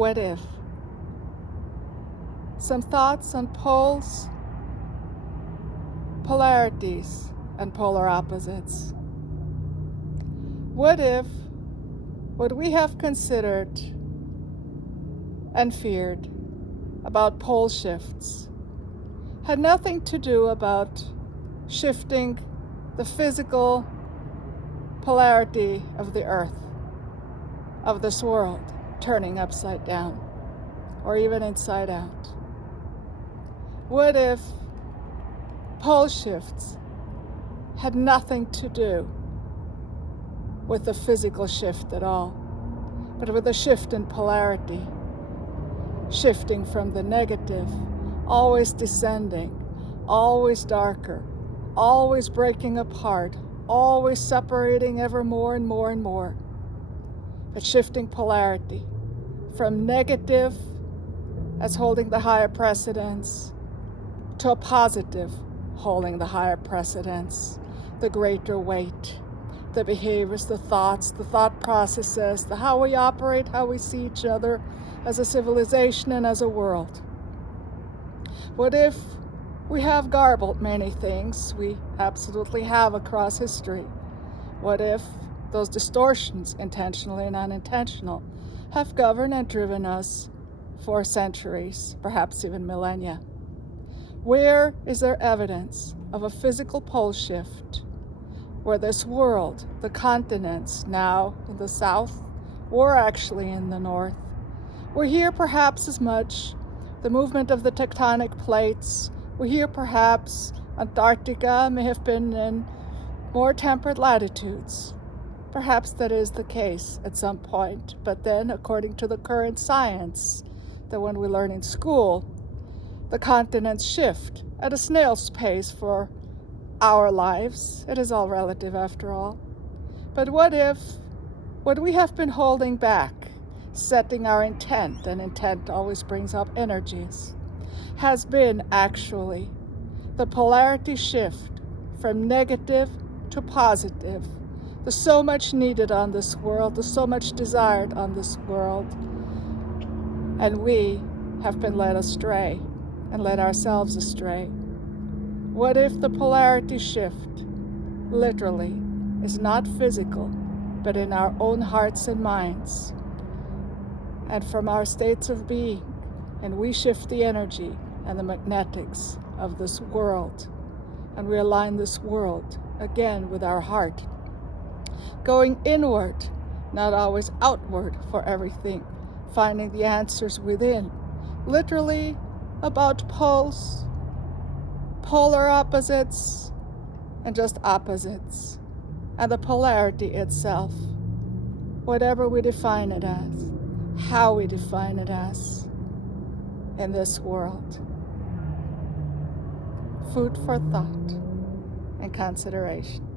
What if? Some thoughts on poles, polarities, and polar opposites. What if what we have considered and feared about pole shifts had nothing to do about shifting the physical polarity of the earth, of this world, turning upside down, or even inside out? What if pole shifts had nothing to do with the physical shift at all, but with a shift in polarity, shifting from the negative, always descending, always darker, always breaking apart, always separating ever more and more and more, but shifting polarity from negative as holding the higher precedence to a positive holding the higher precedence, the greater weight, the behaviors, the thoughts, the thought processes, the how we operate, how we see each other as a civilization and as a world. What if we have garbled many things? We absolutely have across history. What if those distortions, intentionally and unintentional, have governed and driven us for centuries, perhaps even millennia? Where is there evidence of a physical pole shift where this world, the continents now in the south or actually in the north, we're here perhaps as much the movement of the tectonic plates, we're here perhaps Antarctica may have been in more temperate latitudes. Perhaps that is the case at some point, but then according to the current science that when we learn in school, the continents shift at a snail's pace for our lives. It is all relative after all. But what if what we have been holding back, setting our intent, and intent always brings up energies, has been actually the polarity shift from negative to positive, the so much needed on this world, the so much desired on this world, and we have been led astray and led ourselves astray? What if the polarity shift literally is not physical, but in our own hearts and minds and from our states of being, and we shift the energy and the magnetics of this world, and we align this world again with our heart, going inward, not always outward for everything, finding the answers within, literally about poles, polar opposites, and just opposites, and the polarity itself, whatever we define it as, how we define it as in this world. Food for thought and consideration.